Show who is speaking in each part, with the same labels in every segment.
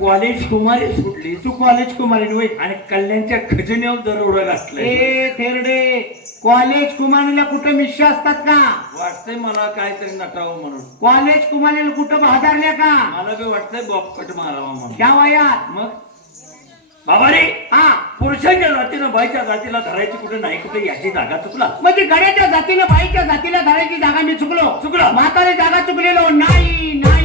Speaker 1: College कुमारी सुटली.
Speaker 2: तू college कुमारी होय
Speaker 1: आणि कल्याणच्या खजिन्यावर दरोडा घातलाय.
Speaker 2: ए थेरडे कॉलेज कुमारीला कुठं मिश्र असतात का?
Speaker 1: वाटतंय मला काहीतरी नटावं म्हणून.
Speaker 2: कॉलेज कुमारीला कुठं बहादारल्या का?
Speaker 1: मला बी वाटतंय बॉपकट मारावा म्हणून.
Speaker 2: त्या वयात
Speaker 1: मग? बाबा रे
Speaker 2: हा.
Speaker 1: पुरुषाच्या जातीनं बाईच्या जातीला धरायची कुठे नाही कुठे याची जागा चुकला.
Speaker 2: म्हणजे गड्याच्या जातीने बाईच्या जातीला धरायची जागा मी चुकलो.
Speaker 1: चुकला.
Speaker 2: म्हातारी जागा चुकलेलो. नाही नाही.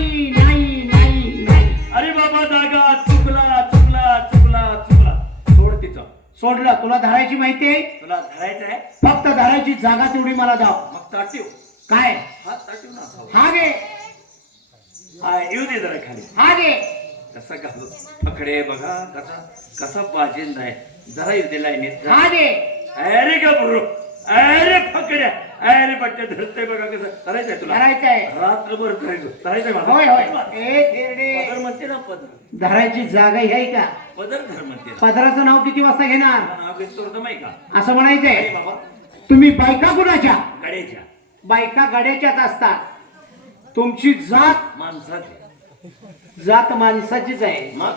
Speaker 1: बाबा जागा चुकला चुकला चुकला चुकला. सोड तिचं.
Speaker 2: सोडलं. तुला धरायची माहिती आहे?
Speaker 1: तुला धरायचं आहे?
Speaker 2: फक्त धरायची जागा तेवढी मला दाव.
Speaker 1: मग ताटीव
Speaker 2: काय?
Speaker 1: हा ताटीव ना.
Speaker 2: हा घे
Speaker 1: हा येऊ दे जरा खाली.
Speaker 2: हा घे
Speaker 1: कसा घालू? पकडे बघा कसा कसा बाजिंद आहे. जरा येऊ दे लाईनीत.
Speaker 2: हा घे
Speaker 1: अरे का बरो अरे पकड्या अरे पट्ट्या धरतय बघा कसं. करायचंय तुला?
Speaker 2: धरायचंय.
Speaker 1: रात्रभर करायचं मला.
Speaker 2: होय होय. ए
Speaker 1: म्हणते ना पदर.
Speaker 2: धरायची जागा ही आहे का?
Speaker 1: पदर धर म्हणते. ना.
Speaker 2: पदराचं नाव किती वाजता घेणार?
Speaker 1: नाव घेतो तर माहिती का?
Speaker 2: असं म्हणायचंय.
Speaker 1: बाबा.
Speaker 2: तुम्ही बायका कुणाच्या?
Speaker 1: गाड्याच्या.
Speaker 2: बायका गाड्याच्याच असतात. तुमची जात
Speaker 1: माणसाच्या
Speaker 2: जात माणसाचीच आहे.
Speaker 1: मग?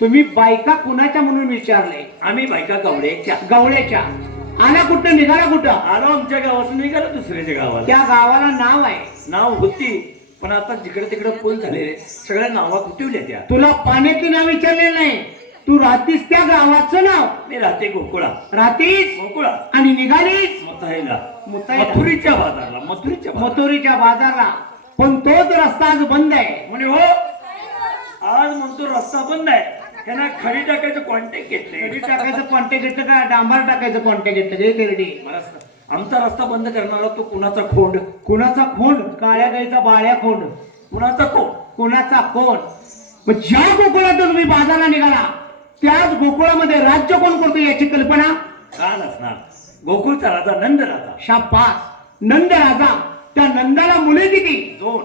Speaker 2: तुम्ही बायका कुणाच्या म्हणून विचारले?
Speaker 1: आम्ही बायका गवड्याच्या
Speaker 2: गवळ्याच्या. आला कुठं निघाला कुठं?
Speaker 1: आलो आमच्या गावातून निघालो दुसऱ्याच्या गावाला.
Speaker 2: त्या गावाला नाव आहे.
Speaker 1: नाव होती पण आता जिकडे तिकडे फोन झाले सगळ्या नावा कुठवल्या त्या?
Speaker 2: तुला पाण्याची नाव विचारलेलं नाही. तू राहतीस त्या गावाचं नाव.
Speaker 1: मी राहते गोकुळा.
Speaker 2: राहतीस?
Speaker 1: गोकुळा.
Speaker 2: आणि निघालीस?
Speaker 1: मथाईला. मथुरीच्या बाजारला मथुरीच्या बाजारला.
Speaker 2: मथुरीच्या बाजारला. पण तोच रस्ता आज बंद आहे.
Speaker 1: म्हणे हो. आज म्हणतो रस्ता बंद आहे. त्यांना खडी टाकायचं कॉन्टॅक्ट घेतले
Speaker 2: टाकायचं कॉन्टॅक्ट घेतलं का? डांबर टाकायचं कॉन्टॅक्ट घेतलं रे तेरडी
Speaker 1: मला स- आमचा रस्ता बंद करणारा तो कुणाचा खोंड?
Speaker 2: कुणाचा खोंड? काळ्या गाईचा बाळ्या खोंड.
Speaker 1: कुणाचा खोंड?
Speaker 2: कोणाचा कोण मग ज्या गोकुळातून तुम्ही बाजारला निघाला त्याच गोकुळामध्ये राज्य कोण करतो याची कल्पना?
Speaker 1: का नसणार गोकुळचा राजा नंद राजा.
Speaker 2: शाबास. नंद राजा. त्या नंदाला मुले किती?
Speaker 1: दोन.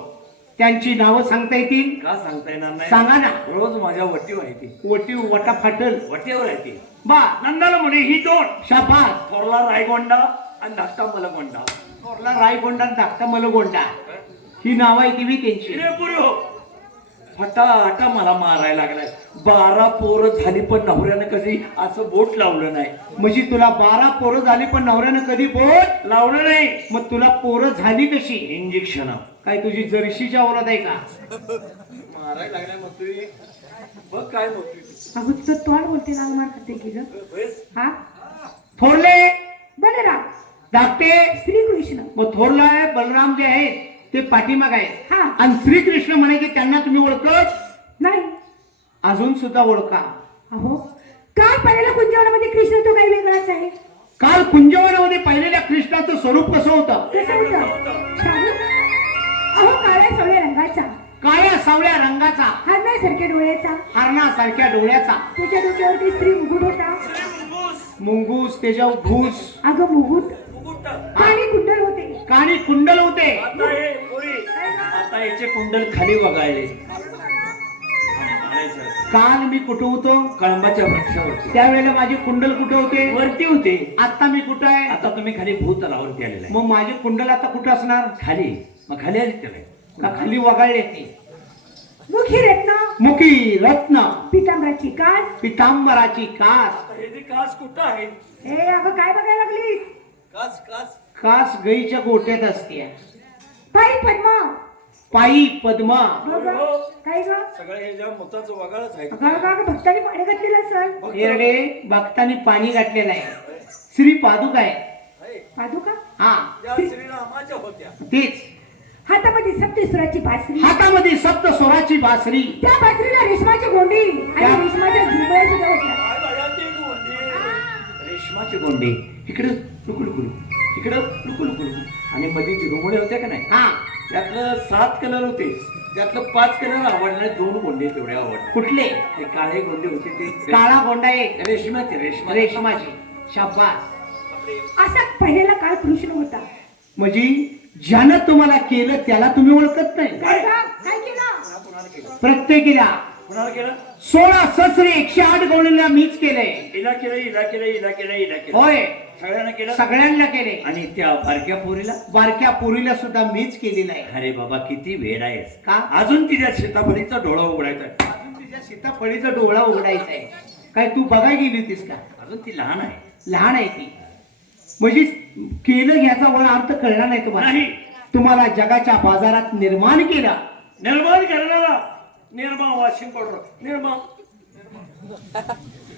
Speaker 2: त्यांची नावं सांगता येतील?
Speaker 1: का सांगता येणार नाही?
Speaker 2: सांगा ना.
Speaker 1: रोज माझ्या वटीवर आहे ती
Speaker 2: ओटी वटा फाटल.
Speaker 1: वटीवर आहे ती
Speaker 2: बा.
Speaker 1: नंदाला म्हणे ही दोन.
Speaker 2: शाबास.
Speaker 1: थोरला रायगोंडा आणि धाकटा मलगोंडा.
Speaker 2: थोरला रायगोंडा आणि धाकटा मलगोंडा. ही नावं आहे ती त्यांची.
Speaker 1: रे पुरी हो फटाटा मला मारायला लागलाय. बारा पोरं झाली पण नवऱ्यानं कधी असं बोट लावलं नाही.
Speaker 2: म्हणजे तुला बारा पोरं झाली पण नवऱ्यानं कधी बोट
Speaker 1: लावलं नाही.
Speaker 2: मग तुला पोरं झाली कशी?
Speaker 1: इंजेक्शन.
Speaker 2: काय तुझी जर्शीच्या औलाद आहे का?
Speaker 1: मारायला लागलाय मग तुम्ही बघ काय म्हणतोय
Speaker 3: अगं तुझं तोंड बोलते लाल मार खाते की ग?
Speaker 1: बस.
Speaker 3: हा?
Speaker 2: थोरले.
Speaker 3: बलराम.
Speaker 2: धाकटे.
Speaker 3: श्रीकृष्ण.
Speaker 2: मग थोरला आहे बलराम जे आहेत ते पाठीमाग आहेत
Speaker 3: हा
Speaker 2: आणि श्रीकृष्ण म्हणे की त्यांना तुम्ही ओळखत
Speaker 3: नाही.
Speaker 2: अजून सुद्धा ओळखा.
Speaker 3: अहो काल पाहिलेल्या कुंजवनामध्ये कृष्ण तो काही वेगळाच आहे.
Speaker 2: काल कुंजवनामध्ये पाहिलेल्या कृष्णाचं स्वरूप कसं होतं?
Speaker 3: कसं होतं? श्रावण? अहो काळ्या सवळ्या रंगाचा.
Speaker 2: काळ्या सावळ्या रंगाचा.
Speaker 3: हरणासारख्या डोळ्याचा.
Speaker 2: हरणासारख्या डोळ्याचा.
Speaker 3: त्याच्या डोक्यावरती स्त्री मुकुट होता.
Speaker 2: मुंगूस त्याच्यावर घुस.
Speaker 3: अगं मुकुट. पाणी कुंडल होते.
Speaker 2: काणी कुंडल होते.
Speaker 1: आता हे पोरी, आता याचे कुंडल खाली बघायले
Speaker 2: काल मी कुठं होतो?
Speaker 1: कळंबाच्या वृक्षावरती.
Speaker 2: त्यावेळेला माझे कुंडल कुठे होते?
Speaker 1: वरती होते.
Speaker 2: आता मी कुठं आहे?
Speaker 1: आता तुम्ही खाली भूतलावरती आलेला आहे.
Speaker 2: मग माझे कुंडल आता कुठं असणार?
Speaker 1: खाली. मग खाली आले त्याला
Speaker 2: का खाली वगाळले ते?
Speaker 3: मुखी रत्न.
Speaker 2: मुखी रत्न.
Speaker 3: पितांबराची कास.
Speaker 2: पितांबराची कास.
Speaker 1: हे जे कास कुठं आहे?
Speaker 3: हे अगं काय बघायला लागलीस?
Speaker 1: कास कास.
Speaker 2: कास गाईच्या गोट्यात असते
Speaker 3: पायी पद्मा.
Speaker 2: पायी पद्मा.
Speaker 3: बघ ग. काय ग?
Speaker 1: सगळं हे ज्या मोताचं वगाळच आहे.
Speaker 3: अगं अगं अगं भक्ताने पाणी घातलेलं असल.
Speaker 2: एरडे भक्तांनी पाणी घातलेलं आहे. श्री पादुका आहे.
Speaker 3: पादुका?
Speaker 1: ज्या
Speaker 2: हा
Speaker 1: श्रीरामाच्या होत्या.
Speaker 2: तेच.
Speaker 3: हातामध्ये सप्तेश्वराची बासरी.
Speaker 2: हातामध्ये सप्त स्वराची बासरी.
Speaker 3: त्या बासरीला रेशमाची गोंडी
Speaker 2: त्या-
Speaker 3: आणि रेशमाच्या झुंबळ्या सुद्धा होत्या
Speaker 1: काय बाळा ते गोंडे? रेशमाचे गोंडे. इकडं. लुकु लुकु लुकु. इकडं लुकु लुकु लुकु. आणि मध्ये झिरोमुळे होत्या का नाही?
Speaker 2: हा.
Speaker 1: त्यातलं सात कलर होते. त्यातलं पाच कलर आवडले दोन गोंडे तेवढे आवडले.
Speaker 2: कुठले?
Speaker 1: ते काळे गोंडे होते ते
Speaker 2: काळा गोंडा एक.
Speaker 1: रेशमाचे रेशमा
Speaker 2: रेशमाची. शाबास.
Speaker 3: असा पहिलेला काळ कृष्ण होता.
Speaker 2: म्हणजे ज्यानं तुम्हाला केलं त्याला तुम्ही ओळखत नाही.
Speaker 3: काय ग? काय केलं
Speaker 1: कुणाला केलं.
Speaker 2: प्रत्येकीला.
Speaker 1: कुणाला केलं?
Speaker 2: सोळा ससरे एकशे आठ गवळीला मीच केलंय
Speaker 1: इला केलं इला केलं इला केलं इला केलं
Speaker 2: होय.
Speaker 1: सगळ्यांना केलं?
Speaker 2: सगळ्यांना केले.
Speaker 1: आणि त्या बारक्या पोरीला?
Speaker 2: बारक्या पोरीला सुद्धा मीच केलेलं आहे
Speaker 1: अरे बाबा किती वेळ आहेस.
Speaker 2: का?
Speaker 1: अजून तिच्या शेताभरीचा डोळा उघडायचा
Speaker 2: तिच्या सीताफळीचा डोळा उघडायचा आहे. काय तू बघाय गेली होतीस का?
Speaker 1: अजून ती लहान आहे.
Speaker 2: लहान आहे ती. म्हणजे केलं याचा मला अर्थ कळला नाही तुम्हाला.
Speaker 1: नाही.
Speaker 2: तुम्हाला जगाच्या बाजारात निर्माण केला.
Speaker 1: निर्माण करणारा. Nirma washing powder. निर्मा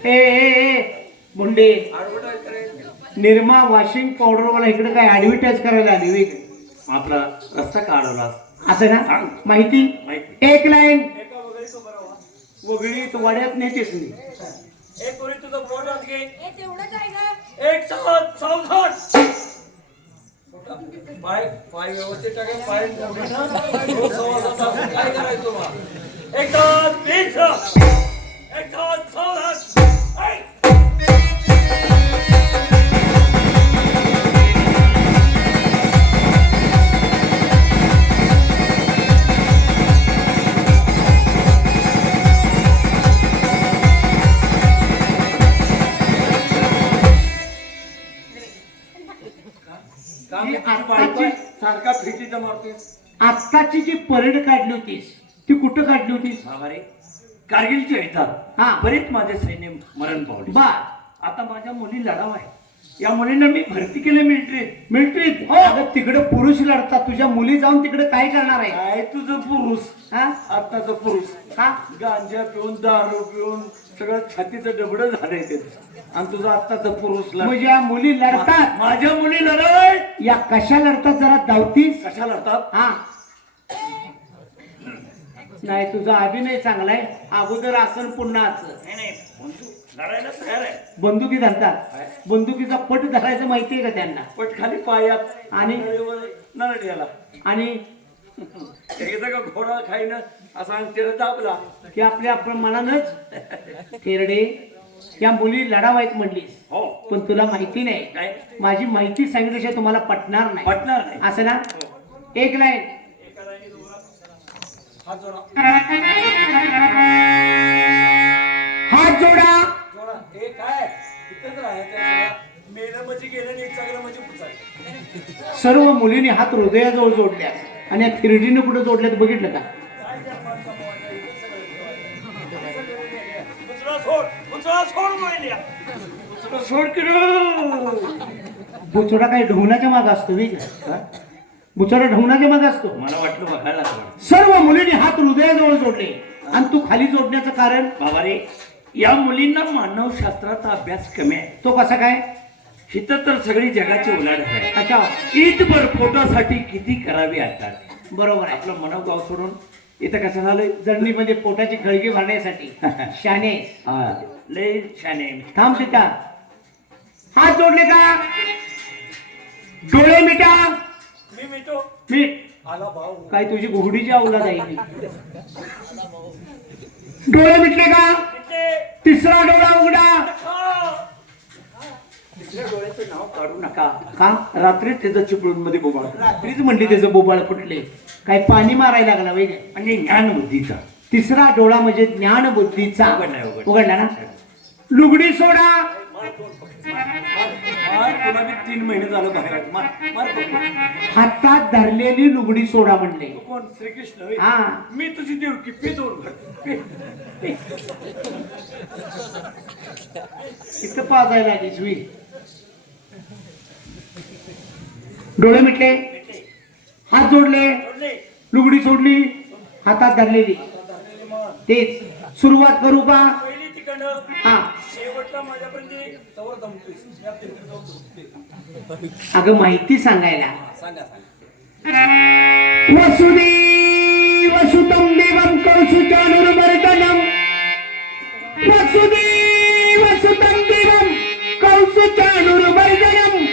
Speaker 2: ए ए, ए मुंडे. निर्मा वॉशिंग पावडर मला इकडे काय ऍडव्हर्टाईज करायला आली होय? का?
Speaker 1: आपला रस्ता काढवला
Speaker 2: असं ना. माहिती?
Speaker 1: माहिती.
Speaker 2: एक लाईन वगळी तर वाड्यात नेतेच मी
Speaker 1: एक कोणी तुझं प्रोडक्ट घे.
Speaker 3: हे तेवढंच आहे का?
Speaker 1: एक सावध सावधान.
Speaker 4: पाय पाय व्यवस्थित टाका. पाय ना. रोज. काय करायचं
Speaker 1: एक
Speaker 4: सारखा फिटीचा मारतोय.
Speaker 2: आत्ताची जी परेड काढली होतीस ती कुठं काढली होतीस
Speaker 1: बाबा रे कारगिलच्या युद्धात.
Speaker 2: हा.
Speaker 1: बरेच माझे सैन्य मरण पावले.
Speaker 2: बा.
Speaker 1: आता माझ्या मुली लढाव आहे. या मुलींना मी भरती केले मिलिटरीत
Speaker 2: मिलिटरीत
Speaker 1: हो.
Speaker 2: अगं तिकडे पुरुष लढतात. तुझ्या मुली जाऊन तिकडे काय करणार आहे?
Speaker 1: काय तुझं पुरुष?
Speaker 2: हा?
Speaker 1: आत्ताचं पुरुष.
Speaker 2: हा?
Speaker 1: गांजा पिऊन दारू पिऊन सगळं छातीचं डबडं झालंय ते. आणि तुझं आत्ताचं पुरुष लढ-
Speaker 2: म्हणजे या मुली लढतात.
Speaker 1: माझ्या मुली लढाय
Speaker 2: या कशा लढतात? जरा धावतीस
Speaker 1: कशा लढतात?
Speaker 2: हा. नाही तुझा अभिनय चांगला आहे. अगोदर आसन पुन्हा
Speaker 1: नाही नाही बंधू लढायला तयार आहे.
Speaker 2: बंदुकी धरतात. बंदुकीचा पट धरायचं माहितीये का त्यांना?
Speaker 1: पट खाली पायात
Speaker 2: आणि?
Speaker 1: नरड्याला
Speaker 2: आणि
Speaker 1: एकदा का घोडा खाईनं असा अंगठीला दाबला.
Speaker 2: की आपल्या आपल्या मनानच खेरडे या मुली लढावायत म्हणलीस.
Speaker 1: हो.
Speaker 2: पण तुला माहिती नाही.
Speaker 1: काय?
Speaker 2: माझी माहिती सांगितल्याशिवाय तुम्हाला पटणार नाही.
Speaker 1: पटणार नाही.
Speaker 2: असं ना? एक लाईन.
Speaker 4: हात जोडा
Speaker 2: हात जोडा.
Speaker 4: जोडा हे काय? इथंच राहायचं सगळं. मेलं म्हणजे गेलं आणि एक चांगलं म्हणजे पुचायचं.
Speaker 2: सर्व मुलींनी हात हृदयाजवळ जोडल्या आणि या थिरडीनं कुठं जोडल्यात बघितलं का?
Speaker 1: सोड. सोड.
Speaker 2: बुचोडा काय ढोंगणाच्या माग असतो मी बुचोडा ढोंगणाच्या माग असतो.
Speaker 1: मला वाटलं बघायला लागलं.
Speaker 2: सर्व मुलींनी हात हृदयाजवळ जोडले. आणि तू खाली जोडण्याचं कारण?
Speaker 1: बाबा रे या मुलींना मानवशास्त्राचा अभ्यास कमी आहे.
Speaker 2: तो कसा काय?
Speaker 1: इथं तर सगळी जगाची उलाढ आहे.
Speaker 2: अच्छा.
Speaker 1: ईदभर पोटासाठी किती करावी आणतात
Speaker 2: बरोबर आहे.
Speaker 1: आपलं मनव गाव सोडून इथं कसं झालंय?
Speaker 2: जर्नीमध्ये पोटाची खळगी भरण्यासाठी शाने.
Speaker 1: हा. लय छान
Speaker 2: थांब सीता. हात जोडले का? डोळे मिटा.
Speaker 4: मी मिटो.
Speaker 2: मीठ
Speaker 4: आला भाऊ.
Speaker 2: काय तुझी घोडीची अवलाद आहे. डोळे मिटले का? तिसरा डोळा उघडा.
Speaker 1: तिसऱ्या डोळ्याचं नाव काढू नका.
Speaker 2: का?
Speaker 1: रात्री त्याचं चिपळूणमध्ये बोबाळ
Speaker 2: रात्रीच म्हणली त्याचं बोबाळ फुटले. काय पाणी मारायला लागला वैगे
Speaker 1: म्हणजे ज्ञान बुद्धीचा
Speaker 2: तिसरा डोळा म्हणजे ज्ञान बुद्धीचा. उघडला. ना? लुगडी सोडा.
Speaker 1: मार तुला मी तीन महिने झालं बाहेर आहे. मार मार बघू.
Speaker 2: हातात धरलेली लुगडी सोडा म्हणले
Speaker 1: तू कोण श्रीकृष्ण होय?
Speaker 2: हा
Speaker 1: मी तुझी देवकी पे दोन भर. पे.
Speaker 2: इथं पाजायला सुई डोळे मिटले हात जोडले
Speaker 1: सोडले.
Speaker 2: लुगडी सोडली हातात धरलेली तेच सुरुवात करू का हा.
Speaker 1: शेवटला माझ्यापर्यंत.
Speaker 4: तवर झोपते.
Speaker 2: अगं माहिती सांगायला.
Speaker 4: सांगा सांगा.
Speaker 2: वसुदेव सुतम देवम कौसुचानुर्मर्दनम वसुदेव सुतम देवम कौसुचानुर्मर्दनम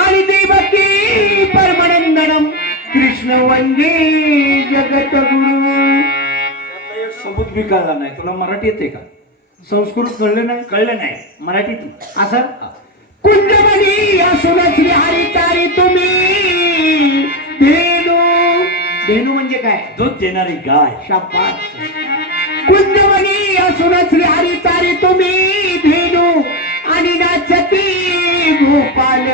Speaker 2: आणि देवकी परमनंदनम कृष्ण वंदे जगत गुरु
Speaker 1: यातला एक सबूत मी कळला नाही. तुला मराठी येते का?
Speaker 2: संस्कृत कळलं नाही
Speaker 1: कळलं नाही. मराठीत
Speaker 2: असं? कुंजमणी असून श्री हरी चारी तुम्ही. धेनू. धेनू म्हणजे काय?
Speaker 1: दूध देणारी गाय.
Speaker 2: शाबास. कुंजमणी असून श्री हरी चारी तुम्ही. धेनू. आणि नाचती गोपाल.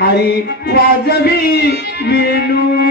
Speaker 2: हरी वाजवी वेणू.